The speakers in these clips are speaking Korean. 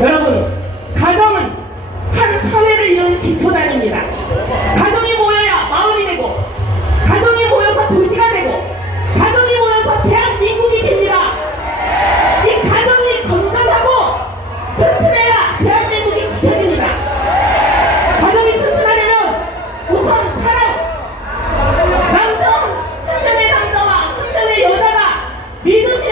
여러분, 가정은 한 사회를 이루는 기초단입니다. 가정이 모여야 마을이 되고, 가정이 모여서 도시가 되고, 가정이 모여서 대한민국이 됩니다. 이 가정이 건강하고 튼튼해야 대한민국이 지켜집니다. 가정이 튼튼하려면 우선 사랑, 남자 한 면의 남자와 한 면의 여자가 믿음이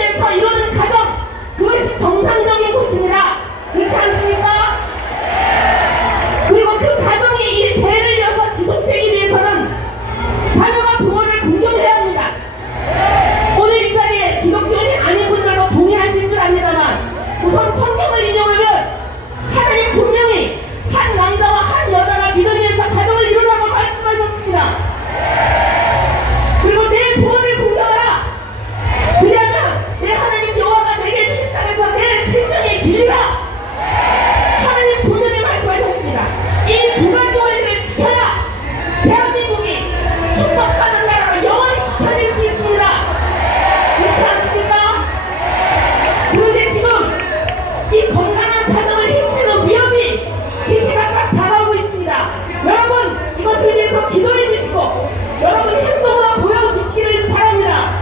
기도해 주시고 여러분 행동으로 보여주시기를 바랍니다.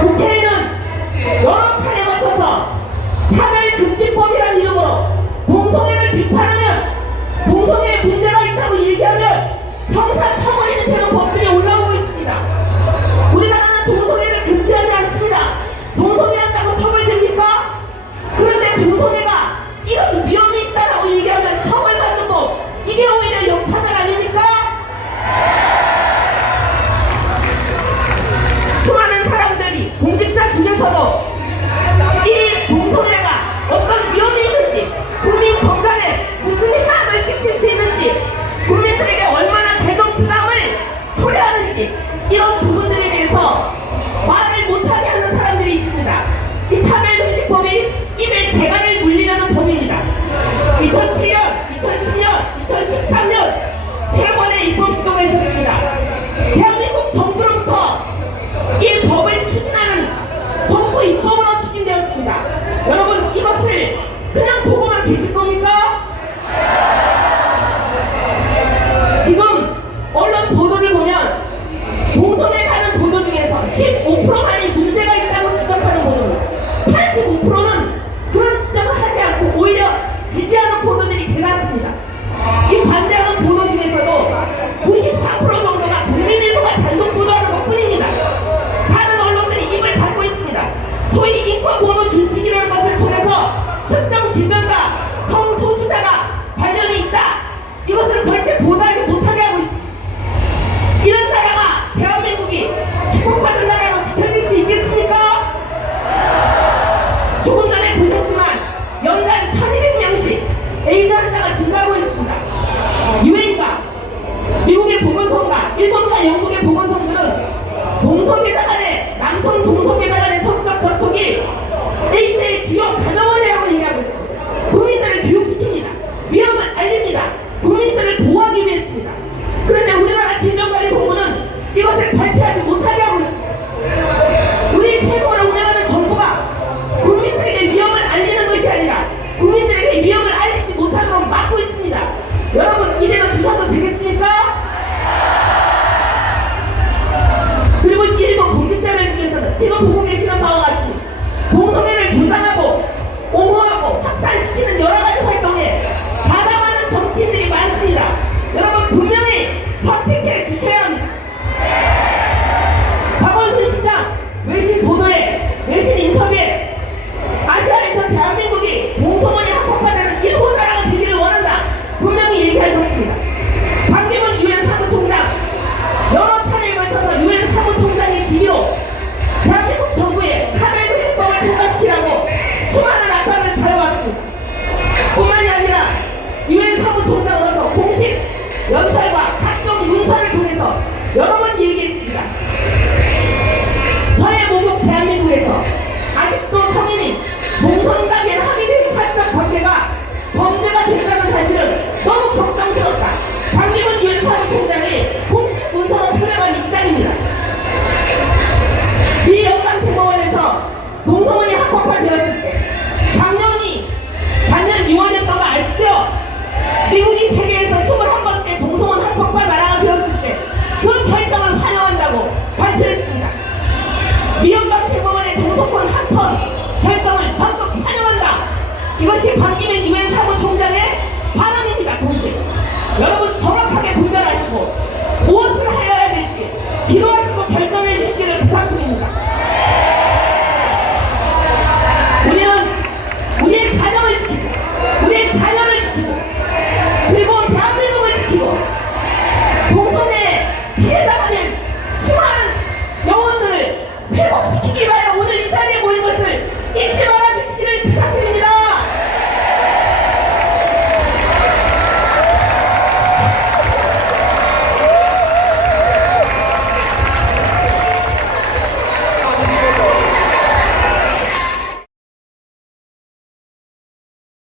국회에는 여러 차례 거쳐서 차별금지법이라는 이름으로 동성애를 비판하는 동성애 ร่มทุน 조금 전에 보셨지만 연간 1,200명씩 에이즈 환자가 증가하고 있습니다. 유엔과 미국의 보건성과 일본과 영국의 보건성들은 동성애자 간의 남성 동성애자 지금 你们新朋友。